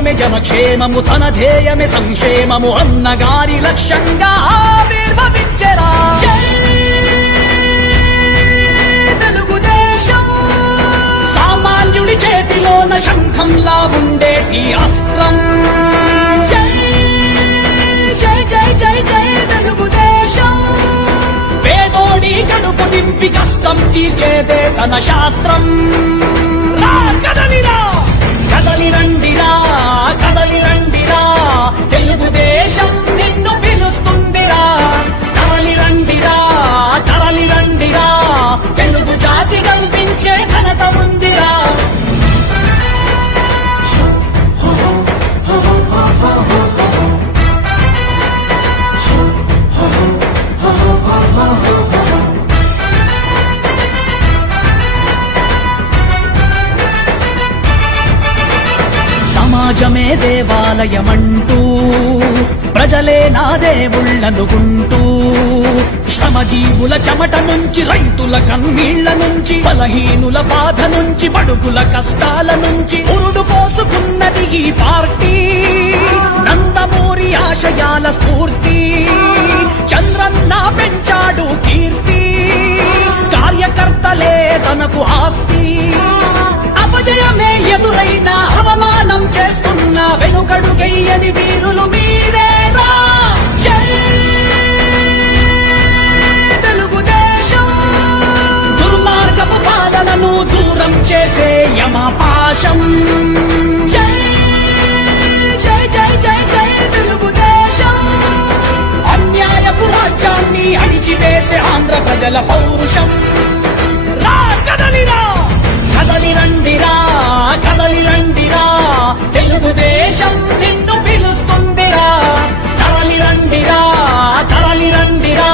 జీవమే జనక్షేమము తన ధ్యేయమే సంక్షేమము అన్నగారి లక్ష్యంగా ఆవిర్భవించెరా తెలుగుదేశం సామాన్యుడి చేతిలోన శంఖంలా ఉండే ఈ అస్త్రం జై జై జై జై జై తెలుగుదేశం పేదోడి కడుపు నింపి కష్టం తీర్చేదే తన శాస్త్రం రా కదలిరా కదలిరండిరా కదలిరండిరా తెలుగుదేశం నిన్ను పిలుస్తుందిరా కదలిరండిరా కదలిరండిరా తెలుగు జాతి కల్పించే ఘనత ఉందిరా సమాజమే దేవాలయమంటూ ప్రజలే నా దేవుళ్ళనుకుంటూ శ్రమజీవుల చెమట నుంచి రైతుల కన్నీళ్ల నుంచి బలహీనుల బాధ నుంచి బడుగుల కష్టాల నుంచి పురుడు పోసుకున్నది ఈ పార్టీ నందమూరి ఆశయాల స్ఫూర్తి చంద్రన్న పెంచాడు కీర్తి కార్యకర్తలే తనకు ఆస్తి అపజయమే ఎదురైనా అవమానం చేస్తున్న వెనుకడుగయ్యని వీరులు మీరేరా జై తెలుగుదేశం దుర్మార్గపు పాలనను దూరం చేసే యమపాశం జై జై జై జై జై తెలుగుదేశం అన్యాయపు రాజ్యాన్ని అణిచివేసే ఆంధ్ర ప్రజల పౌరుషం రా కదలిరా కదలిరండిరా కదలిరండిరా తెలుగుదేశం నిన్ను పిలుస్తుందిరా కదలిరండిరా కదలిరండిరా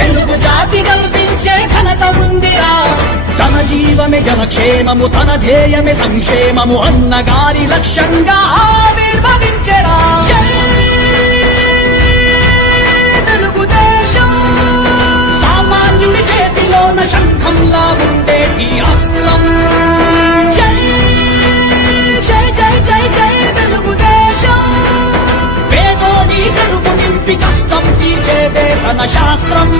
తెలుగు జాతి కల్పించే ఘనత ఉందిరా తన జీవమే జనక్షేమము తన ధ్యేయమే సంక్షేమము అన్నగారి లక్ష్యంగా ఆవిర్భవించెరా తెలుగుదేశం సామాన్యుడి చేతిలోన శంఖంలా ఉండే ఈ అస్త్రం జై జై జై జై జై తెలుగుదేశం పేదోడి కడుపు నింపి కష్టం తీర్చేదే తన శాస్త్రం